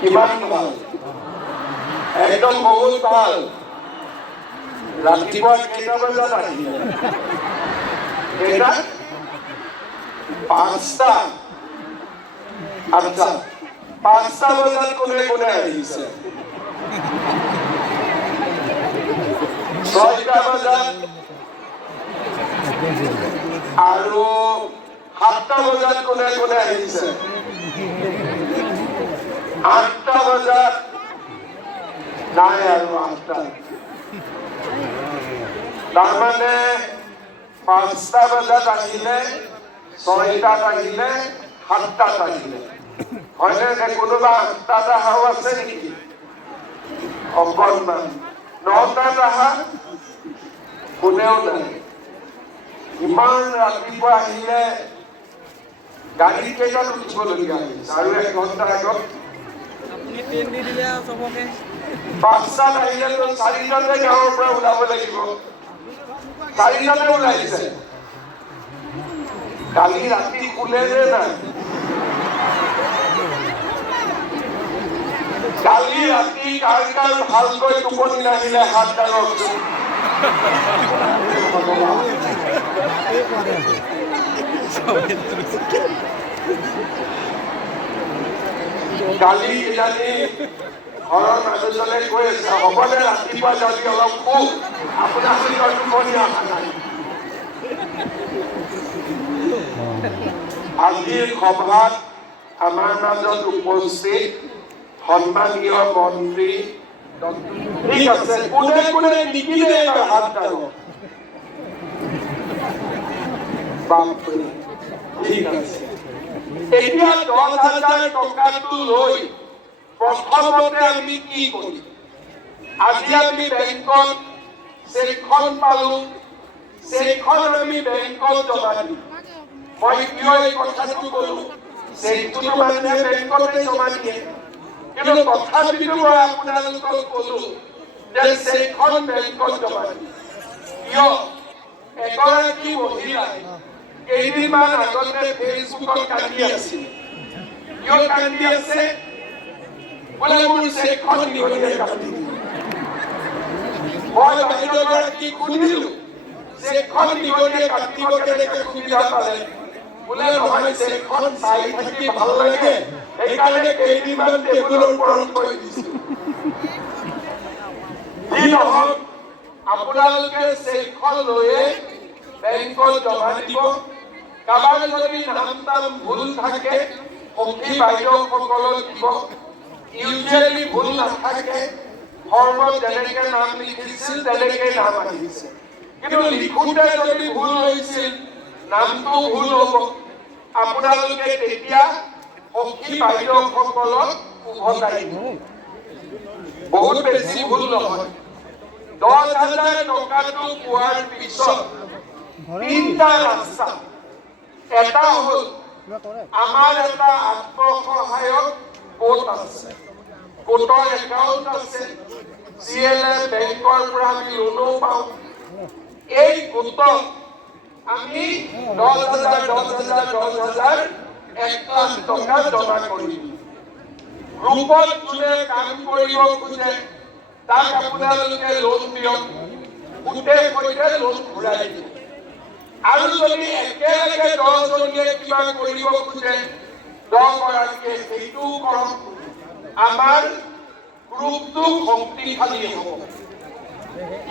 কিমান ভাল একদম বহুত ভাল ৰাতিপুৱা কেইটা বজাত আহিলে কেইটা 5টা আচ্ছা 5টা বজাত কোনে কোনে আহিছে 6টা বজাত আৰু 7টা বজাত কোনে কোনে আহিছে 8টা বজাত নাই আৰু 8টা তাৰমানে 5টা বজাত আহিলে 6টাত আহিলে 7টাত আহিলে হয়নে কোনোবা 8টাত অহাও আছে নেকি অকণমান 9টাত অহা কোনেও নাই ইমান ৰাতিপুৱা আহিলে গাড়ী কেইটাত উঠিবলগীয়া হৈছে আৰু 1 ঘণ্টা আগত আপুনি ট্ৰেইন দি দিলে চবকে 5টাত আহিলেতো 4টাতে গাঁৱৰ পৰা ওলাব লাগিব 4টাতে ওলাইছে কালি ৰাতি শুলে যে নাই কালি ৰাতি কাৰ কাৰ ভালকৈ টোপনি নাহিলে হাত দাঙকচোন কালি কিজানি ঘৰৰ মানুহজনে কৈ আছে হ'বনে ৰাতিপুৱা যদি অলপ শু আপোনাৰ টোপনি অহা নাই আজিৰ সভাত আমাৰ মাজত উপস্থিত সন্মানীয় মন্ত্ৰী ঠিক আছে কোনে কোনে নিকিনে হাত দাঙক বাপৰে ঠিক আছে এতিয়া 10,000 টকাটো লৈ প্ৰথমতে আমি কি কৰিম আজি আমি বেংকত চেকখন পালো চেকখন আমি বেংকত জমা দিম মই কিয় এই কথাটো ক'লো চেকটো মানুহে বেংকতে জমা দিয়ে কিন্তু তথাপিতো মই আপোনালোকক ক'লো যে চেকখন বেংকত জমা দিম কিয় এগৰাকী মহিলাই কেইদিনমান আগতে ফেচবুকত কান্দি আছিল কিয় কান্দি আছে বোলে মোৰ চেকখন নিগনিয়ে কাটি দিলে মই বাইদেউগৰাকীক সুধিলো চেকখন নিগনিয়ে কাটিব কেনেকৈ সুবিধা পালে বোলে নহয় চেকখন চাই থাকি ভাল লাগে সেইকাৰণে কেইদিনমান টেবুলৰ ওপৰত থৈ দিছো যি নহওক আপোনালোকে চেকখন লৈয়ে বেংকত জমা দিব কাৰোবাৰ যদি নাম তাম ভুল থাকে সখী বাইদেউসকলক দিব ইউজুৱেলি ভুল নাথাকে ফৰ্মত যেনেকৈ নাম লিখিছিল তেনেকৈ নাম আহিছে কিন্তু লিখোঁতে যদি ভুল হৈছিল নামটো ভুল হ'ব আপোনালোকে তেতিয়া সখী বাইদেউসকলক উভতাই দিব বহুত বেছি ভুল নহয় 10,000 টকাটো পোৱাৰ পিছত 3টা ৰাস্তা এটা হ'ল আমাৰ এটা আত্মসহায়ক গোট আছে গোটৰ একাউণ্ট আছে CLA বেংকৰ পৰা আমি লোনো পাওঁ এই গোটত আমি 10,000 1 লাখ টকা জমা কৰিম গ্ৰুপত যোনে কাম কৰিব খোজে তাক আপোনালোকে লোন দিয়ক গোটেই পইচা লোন ঘূৰাই দিব আৰু যদি একেলগে 10 জনীয়ে কিবা কৰিব খোজে 10 গৰাকীয়ে সেইটো কৰক আমাৰ গ্ৰুপটো শক্তিশালী হ'ব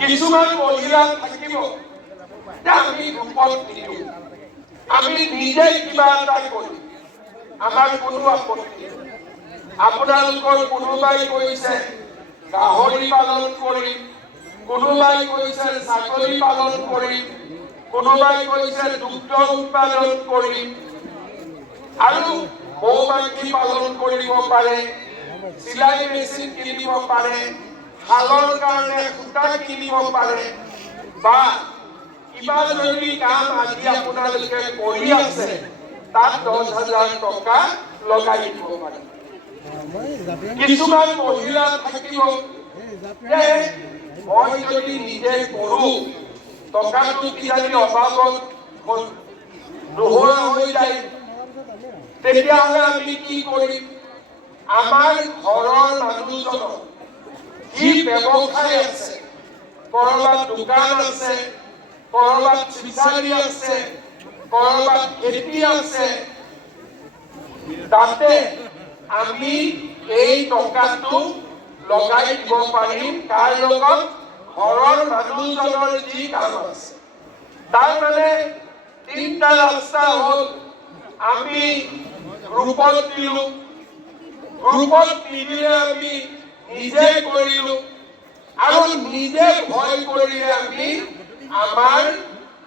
কিছুমান মহিলা থাকিব যে আমি গ্ৰুপত নিদিওঁ আমি নিজেই কিবা এটা কৰিম আমাৰ কোনো আপত্তি আপোনালোকৰ কোনোবাই কৈছে গাহৰি পালন কৰিম কোনোবাই কৈছে ছাগলী পালন কৰিম কোনোবাই কৈছে দুগ্ধ উৎপাদন কৰিম আৰু মৌ-মাখি পালন কৰিব পাৰে চিলাই মেচিন কিনিব পাৰে শালৰ কাৰণে সূতা কিনিব পাৰে বা কিবা যদি কাম আজি আপোনালোকে কৰি আছে তাত 10,000 টকা লগাই দিব পাৰে কিছুমান মহিলা থাকিব যে মই যদি নিজে কৰোঁ টকাটো কিজানি অভাৱত নোহোৱা হৈ যায় তেতিয়াহ'লে আমি কি কৰিম? আমাৰ ঘৰৰ মানুহজনৰ যি ব্যৱসায় আছে, কৰবাত দোকান আছে, কৰবাত ফিচাৰী আছে, কৰবাত খেতি আছে, তাতে আমি এই টকাটো লগাই দিব পাৰিম। কাৰ লগত? ঘৰৰ মানুহজনৰ যি কাম আছে। তাৰ মানে তিনিটা ৰাস্তা হ'ল, আমি গ্ৰুপত দিলোঁ, গ্ৰুপত নিদিলে আমি নিজে কৰিলোঁ, আৰু নিজে ভয় কৰিলে আমি আমাৰ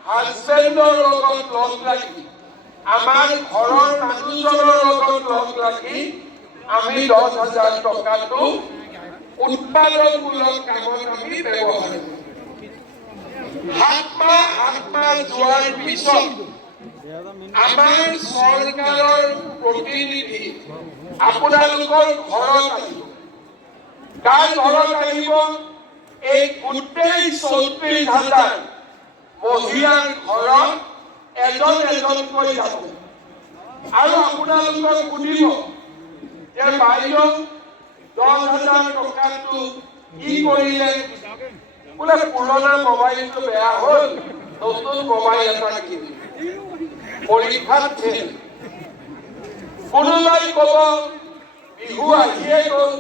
হাজবেণ্ডৰ লগত লগ লাগি, আমাৰ ঘৰৰ মানুহজনৰ লগত লগ লাগি আমি 10,000 টকাটো উৎপাদনমূলক কামত আমি ব্যৱহাৰ কৰোঁ। 7 মাহ যোৱাৰ পিছত আমাৰ চৰকাৰৰ প্ৰতিনিধি আপোনালোকৰ ঘৰত আহিব। কাৰ ঘৰত আহিব? এই গোটেই 34,000 মহিলাৰ ঘৰত এজন এজনকৈ যাব, আৰু আপোনালোকক সুধিব যে বাইদেউ 10,000 টকাটো কি কৰিলে? বোলে পুৰণা মোবাইলটো বেয়া হ'ল, নতুন মোবাইল এটা কিনিলে, পৰীক্ষাত ফেল। কোনোবাই ক'ব বিহু আহিয়ে গ'ল,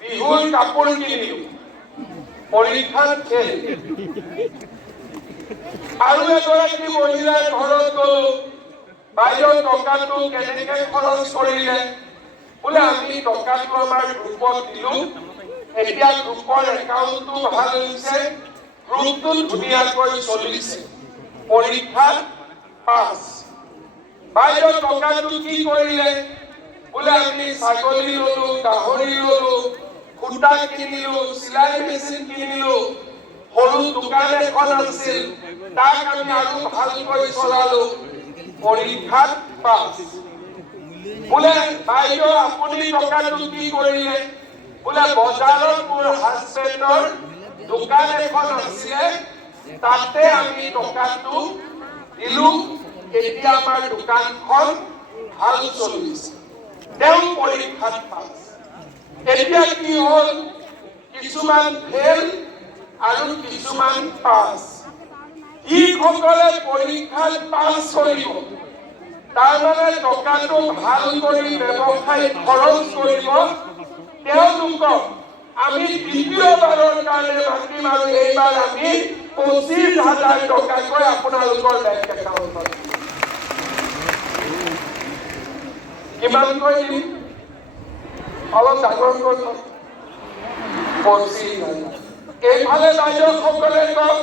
বিহুৰ কাপোৰ কিনিলোঁ, পৰীক্ষাত ফেল। আৰু এগৰাকী মহিলাৰ ঘৰত গ'লো, বাইদেউ টকাটো কেনেকে খৰচ কৰিলে? বোলে আমি টকাটো আমাৰ গ্ৰুপত দিলোঁ, এতিয়া গ্ৰুপৰ একাউণ্টটো ভাল হৈছে, গ্ৰুপটো ধুনীয়াকৈ চলিছে, পৰীক্ষাত পাছ। বাইদেউ টকাটো কি কৰিলে? বোলে আমি ছাগলী ল'লো, গাহৰি ল'লো, সূতা কিনিলোঁ, চিলাই মেচিন কিনিলোঁ, সৰু দোকান এখন আছিল, তাক আমি আৰু ভালকৈ চলালো, পৰীক্ষাত পাছ। বোলে বাইদেউ আপুনি টকাটো কি কৰিলে? বোলে বজাৰত মোৰ হাজবেণ্ডৰ দোকান এখন আছিলে, তাতে আমি টকাটো দিলোঁ, এতিয়া আমাৰ দোকানখন ভাল চলিছে, তেওঁ পৰীক্ষাত পাছ। এতিয়া কি হ'ল? কিছুমান ফেল আৰু কিছুমান পাছ। যিসকলে পৰীক্ষাত পাছ কৰিব, তাৰমানে টকাটো ভাল কৰি ব্যৱসায়ত খৰচ কৰিব, তেওঁলোকক আমি দ্বিতীয়বাৰৰ কাৰণে মাতিম, আৰু এইবাৰ আমি 25,000 টকাকৈ আপোনালোকৰ বেংক একাউণ্টত কিমানকৈ দিম? অলপ ডাঙৰকৈ 25,000। এইফালে বাইদেউসকলে কওক,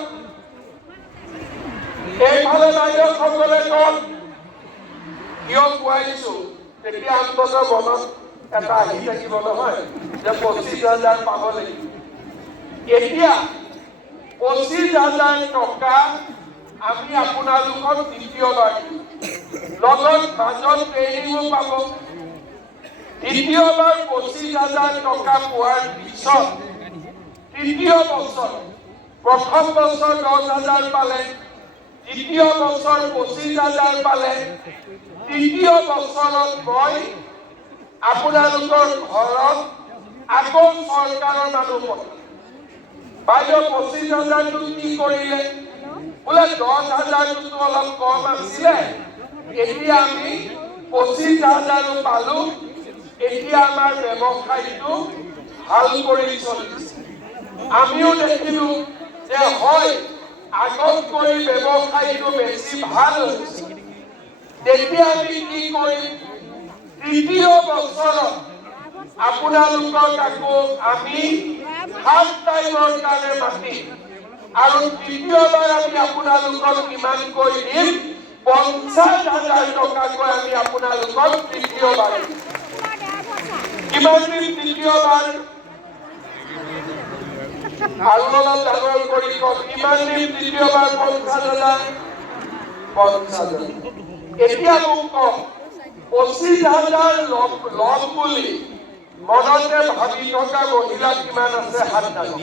এইফালে বাইদেউসকলে কওক, কিয় কোৱাইছোঁ? তেতিয়া অন্ততঃ মনত এটা আহি থাকিব নহয় যে 25,000 পাব লাগিব। এতিয়া 25,000 টকা আমি আপোনালোকক দ্বিতীয়বাৰ দিম, লগত মাজত ট্ৰেইনিঙো পাব। দ্বিতীয়বাৰ 25,000 টকা পোৱাৰ পিছত তৃতীয় বছৰ, প্ৰথম বছৰ 10,000 পালে, দ্বিতীয় বছৰ 25,000 পালে, তৃতীয় বছৰত মই আপোনালোকৰ ঘৰত আকৌ চৰকাৰৰ মানুহ পঠাম। বাইদেউ 25,000টো কি কৰিলে? বোলে 10,000টো অলপ কম আছিলে, এতিয়া আমি 25,000 পালো, এতিয়া আমাৰ ব্যৱসায়টো ভাল কৰি চলিছে। আমিও দেখিলো যে হয়, আগতকৈ ব্যৱসায়টো বেছি ভাল হৈছে। তেতিয়া আমি কি কৰিম? তৃতীয় বছৰত আপোনালোকক আকৌ আমি হাফ টাইমৰ কাৰণে মাতিম, আৰু তৃতীয়বাৰ আমি আপোনালোকক কিমানকৈ দিম? 50,000 টকাকৈ আমি আপোনালোকক তৃতীয়বাৰ দিম। কিমান দিম তৃতীয়বাৰ? আৰু অলপ ডাঙৰ কৰি কওক, কিমান দিম তৃতীয়বাৰ? 50,000। 50,000। এতিয়া মোক কওক, 25,000 ল'ম বুলি মনতে ভাবি থকা মহিলা কিমান আছে? হাত দাঙক।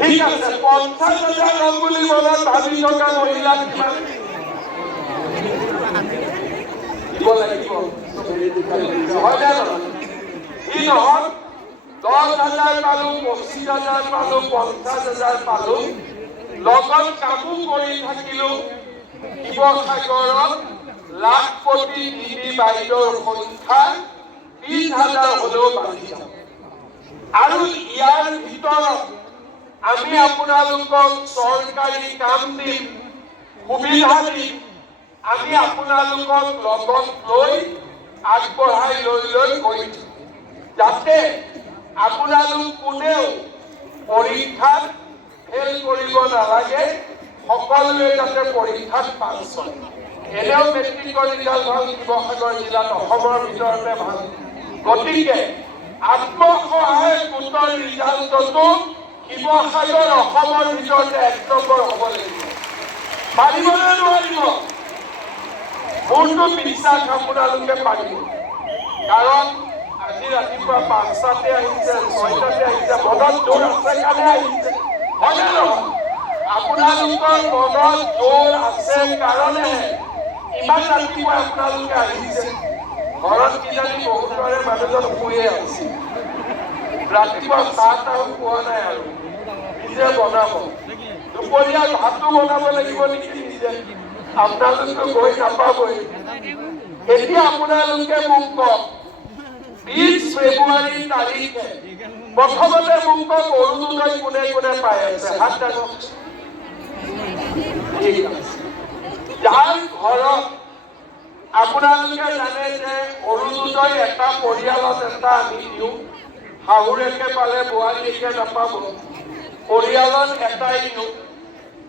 ঠিক আছে 50,000 ল'ম বুলি মনত ভাবি থকা মহিলা কিমান দিব লাগিব হয় নে নহয় ই নহয় 10,000 পালো 25,000 পালো 50,000 পালো লগত কামো কৰি থাকিলো শিৱসাগৰত লাখপতি দিদি বাইদেউৰ সংখ্যা 20,000 হলেও বাঢ়ি যাব আৰু ইয়াৰ ভিতৰত আমি আপোনালোকক চৰকাৰী কাম দিম সুবিধা দিম আমি আপোনালোকক লগত লৈ আগবঢ়াই লৈ গৈ যাতে আপোনালোক কোনেও পৰীক্ষাত ফেল কৰিব নালাগে সকলোৱে যাতে পৰীক্ষাত পাছ হয় এনেও মেট্ৰিকৰ ৰিজাল্ট ভাল শিৱসাগৰ জিলাত অসমৰ ভিতৰতে ভাল গতিকে আত্মসহায়ক গোটৰ ৰিজাল্টতো শিৱসাগৰ অসমৰ ভিতৰতে 1 নম্বৰ হ'ব লাগিব পাৰিবনে নোৱাৰিব মোৰতো বিশ্বাস আপোনালোকে পাৰিব কাৰণ আজি ৰাতিপুৱা 5টাতে আহিছে 6টাতে আহিছে মনত জোৰ আছে কাৰণে আহিছে হয় নে নহয় আপোনালোকৰ মনত জোৰ আছে কাৰণেহে ইমান ৰাতিপুৱা আপোনালোকে আহিছে ঘৰত কিজানি বহুতৰে মানুহজন শুয়ে আছে ৰাতিপুৱা চাহ খোৱা নাই আৰু নিজে বনাব দুপৰীয়া ভাতো বনাব লাগিব নেকি নিজে আপোনালোকে গৈ নাপাবই এতিয়া আপোনালোকে মোক কওক 20 ফেব্ৰুৱাৰী তাৰিখে প্ৰথমতে মোক কওক অৰুণোদয় কোনে কোনে পাই আছে হাত দাঙক যাৰ ঘৰত আপোনালোকে জানে যে অৰুণোদয় এটা পৰিয়ালত এটা আমি দিওঁ শাহুৰেকে পালে বোৱাৰীকে নাপাব পৰিয়ালত এটাই দিওঁ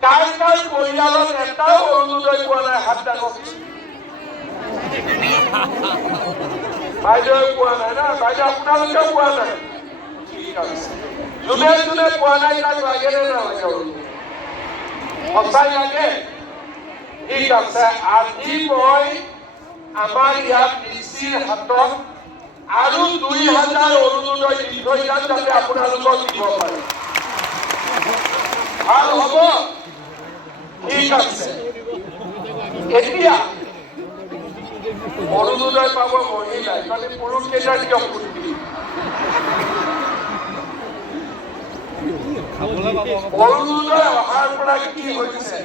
কাৰ কাৰ পৰিয়ালত এটাও অৰুণোদয় পোৱা নাই হাত দাঙক বাইদেউ পোৱা নাই না বাইদেউ আপোনালোকে পোৱা নাই ঠিক আছে যোনে যোনে পোৱা নাই তাক লাগে নে নালাগে সঁচাই লাগে ঠিক আছে আজি মই আমাৰ ইয়াত ডিচিৰ হাতত আৰু 2,000 অৰুণোদয় দি থৈ যাম যাতে আপোনালোকক দিব পাৰে ভাল হ'ব ঠিক আছে এতিয়া অৰুণোদয় পাব মহিলাই মানে পুৰুষ কেইটা কিয় ফুটি অৰুণোদয় অহাৰ পৰা কি হৈছে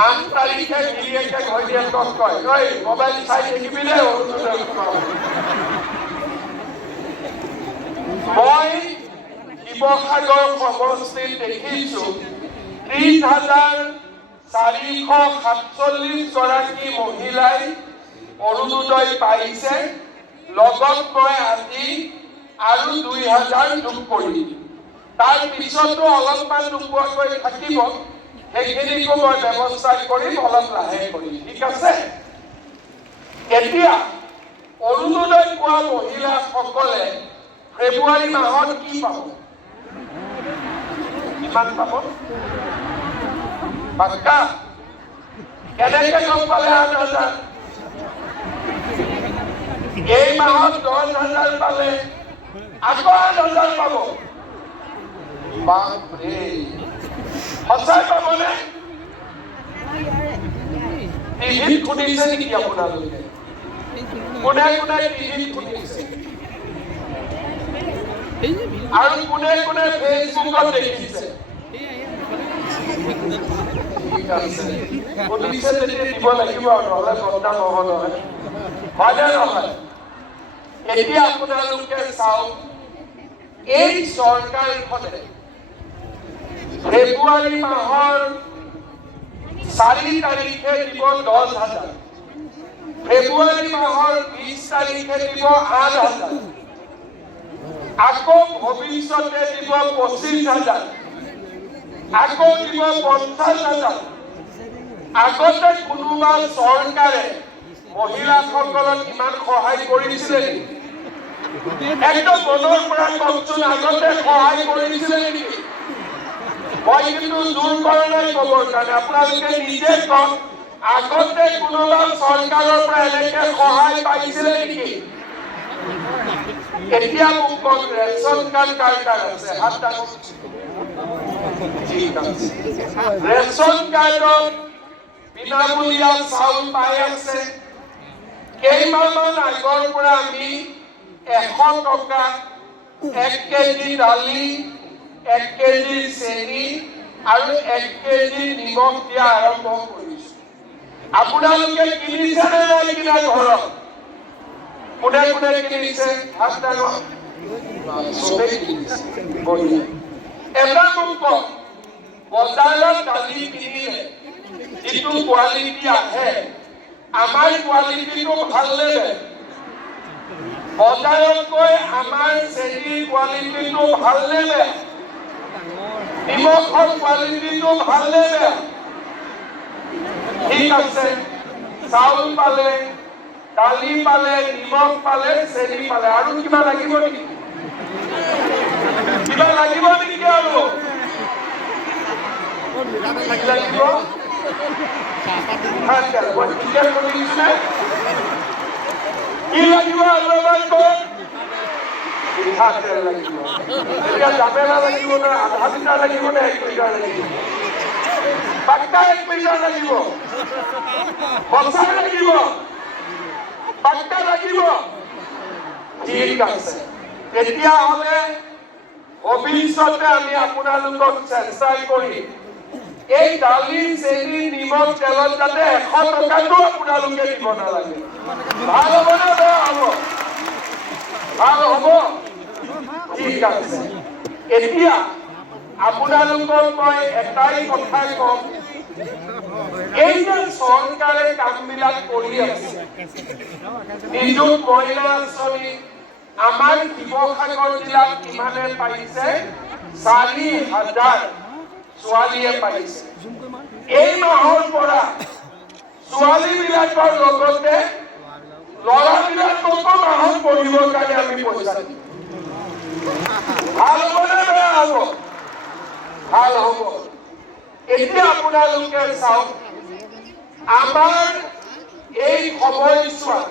8 তাৰিখে গিৰিয়েকে ঘৈণীয়েকক কয় তই মোবাইল চাই থাকিবি দে অৰুণোদয় মই শিৱসাগৰ সমষ্টিত দেখিছো 30,447 গৰাকী মহিলাই অৰুণোদয় পাইছে লগত মই আজি আৰু 2,000 যোগ কৰি তাৰ পিছতো অলপমান নোপোৱাকৈ থাকিব সেইখিনিকো মই ব্যৱস্থা কৰিম অলপ লাহে কৰি ঠিক আছে এতিয়া অৰুণোদয় পোৱা মহিলাসকলে ফেব্ৰুৱাৰী মাহত কি পাব কিমান পাব পাক্কা কেনেকে গম পালে 8,000 এই মাহত 10,000 পালে আকৌ 8,000 পাব বাপৰে সঁচাই পাবনে টিভিত শুনিছে নেকি আপোনালোকে কোনে কোনে টিভিত শুনিছে আৰু কোনে কোনে ফেচবুকত দেখিছে ঠিক আছে শুনিছে যদি দিব লাগিব নহ'লে বদনাম হ'ব নহয় হয়নে নহয় এতিয়া আপোনালোকে চাওক এই চৰকাৰখনে ফেব্ৰুৱাৰী মাহৰ 4 তাৰিখে দিব 10,000 ফেব্ৰুৱাৰী মাহৰ 20 তাৰিখে দিব 8,000 আকৌ ভৱিষ্যতে দিব 25,000 আকৌ দিব 50,000 আগতে কোনোবা চৰকাৰে মহিলাসকলক ইমান সহায় কৰিছিলে একদম মনৰ পৰা কওকচোন আগতে সহায় কৰিছিলে নেকি মই কিন্তু জোৰ কৰা নাই ক'বৰ কাৰণে আপোনালোকে নিজে কওক আগতে কোনোবা চৰকাৰৰ পৰা এনেকে সহায় পাইছিলে নেকি এতিয়া মোক কওক ৰেচন কাৰ্ড কাৰ কাৰ আছে হাত দাঙক ঠিক আছে ৰেচন কাৰ্ডত বিনামূলীয়া চাউল পাই আছে কেইমাহমান আগৰ পৰা আমি 100 টকা 1 কেজি দালি 1 কেজি চেনি আৰু 1 কেজি নিমখ দিয়া আৰম্ভ কৰিছো আপোনালোকে কিনিছে নে নাই কিনা ঘৰত কোনে কোনে কিনিছে হাত দাঙক চবেই কিনিছে বঢ়িয়া এটা মোক বজাৰত দালি কিনিলে যিটো কোৱালিটি আহে আমাৰ কোৱালিটিটো ভাল নে বজাৰতকৈ আমাৰ চেনিৰ কোৱালিটিটো ভাল নে নিমখৰ কোৱালিটিটো ভাল নে ঠিক আছে চাউল পালে দালি পালে নিমখ পালে চেনি পালে আৰু কিবা লাগিব নেকি আৰু লাগিব কি লাগিব অলপমান কম মিঠাতেল লাগিব এতিয়া জামেলা লাগিব নে আধা লিটাৰ লাগিব নে 1 লিটাৰ লাগিব পাক্কা 1 লিটাৰ লাগিব সঁচাই লাগিব পাক্কা লাগিব ঠিক আছে তেতিয়াহ'লে ভৱিষ্যতে আমি আপোনালোকক চেষ্টা কৰি এই দালি চেনি নিমখ তেলত যাতে 100 টকাটো আপোনালোকে দিব নালাগে ভাল হ'ব নে বেয়া হ'ব ভাল হ'ব ঠিক আছে এতিয়া আপোনালোকক মই এটাই কথা কম এই যে চৰকাৰে কামবিলাক কৰি আছে নিযুত মহিলা আঁচনি আমাৰ শিৱসাগৰ জিলাত কিমানে পাইছে 4,000 ছোৱালীয়ে পাইছে এই মাহৰ পৰা ছোৱালীবিলাকৰ লগতে ল'ৰাবিলাককো মাহত পঢ়িবৰ কাৰণে আমি পইচা দিম ভাল হ'ব নে বেয়া হ'ব ভাল হ'ব এতিয়া আপোনালোকে চাওক আমাৰ এই সময়ছোৱাত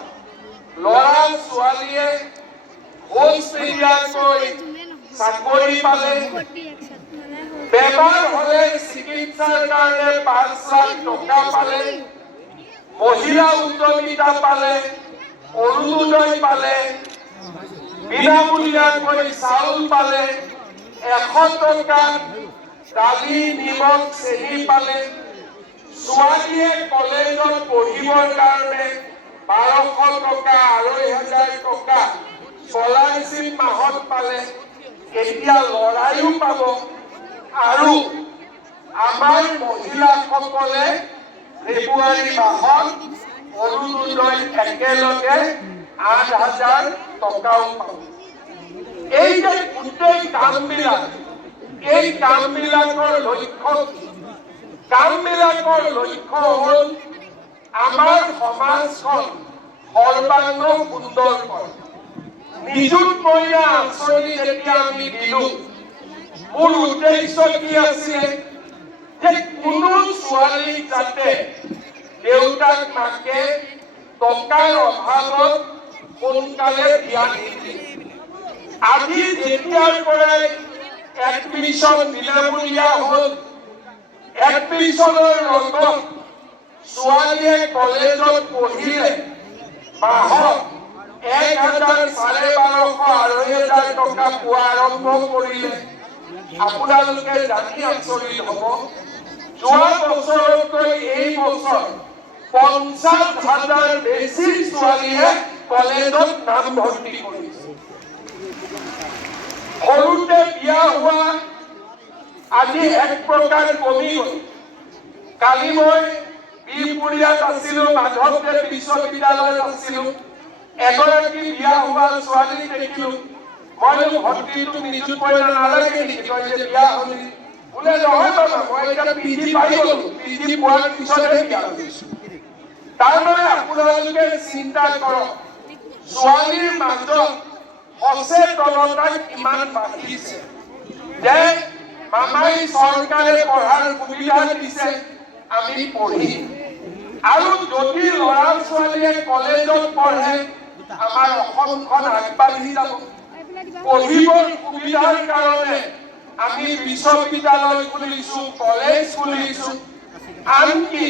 ল'ৰা ছোৱালীয়ে হোষ্টেলীয়াকৈ চাকৰি পালে বেমাৰ হ'লে চিকিৎসাৰ কাৰণে 5 লাখ টকা পালে মহিলা উদ্যমিতা পালে অৰুণোদয় পালে বিনামূলীয়াকৈ চাউল পালে 100 টকা দালি নিমখ চেনি পালে ছোৱালীয়ে কলেজত পঢ়িবৰ কাৰণে 1200 টকা 2,500 টকা স্কলাৰশ্বিপ মাহত পালে এতিয়া ল'ৰাইও পাব আৰু আমাৰ মহিলাসকলে ফেব্ৰুৱাৰী মাহত অৰুণোদয় একেলগে 8,000 টকাও পাব এই যে গোটেই কামবিলাক এই কামবিলাকৰ লক্ষ্য হ'ল আমাৰ সমাজখন সৰ্বাংগ সুন্দৰ কৰা নিযুত মহিলা আঁচনি যেতিয়া আমি দিলো মোৰ উদ্দেশ্য কি আছিলে যে কোনো ছোৱালীক যাতে দেউতাক মাকে টকাৰ অভাৱত সোনকালে বিয়া নিদিয়ে আজি যেতিয়াৰ পৰাই এডমিশ্যন বিনামূলীয়া হ'ল এডমিশ্যনৰ লগত ছোৱালীয়ে কলেজত পঢ়িলে মাহত 1,000 12,500 টকা পোৱা আৰম্ভ কৰিলে আপোনালোকে জানি আচৰিত হ'ব যোৱা বছৰতকৈ এই বছৰ 50,000 বেছি ছোৱালীয়ে কলেজত নাম ভৰ্তি কৰিছে সৰুতে বিয়া হোৱা আজি এক প্ৰকাৰ কমি গ'ল কালি মই বিহপুৰীয়াত আছিলো মাধৱদেৱ বিশ্ববিদ্যালয়ত আছিলো এগৰাকী বিয়া হোৱা ছোৱালী দেখিলো মই ভৰ্তিটো নিযুত মহিলা নালাগে নেকি তই যে বিয়া হ'লি বোলে নহয় বাবা মই এতিয়া পিজি পাই গ'লো পিজি পোৱাৰ পিছতহে বিয়া হৈছো তাৰমানে আপোনালোকে চিন্তা কৰক ছোৱালীৰ মাজত সচেতনতা কিমান বাঢ়িছে যে মামাই চৰকাৰে পঢ়াৰ সুবিধা দিছে আমি পঢ়িম আৰু যদি ল'ৰা ছোৱালীয়ে কলেজত পঢ়ে আমাৰ অসমখন আগবাঢ়ি যাব পঢ়িবৰ সুবিধাৰ কাৰণে আমি বিশ্ববিদ্যালয় খুলিছো, কলেজ খুলিছো, আনকি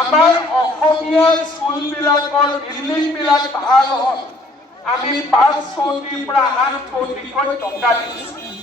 আমাৰ অসমীয়া স্কুলবিলাকৰ বিল্ডিংবিলাক ভাল হ'ল আমি 5 কোটিৰ পৰা 8 কোটিকৈ টকা দিছো।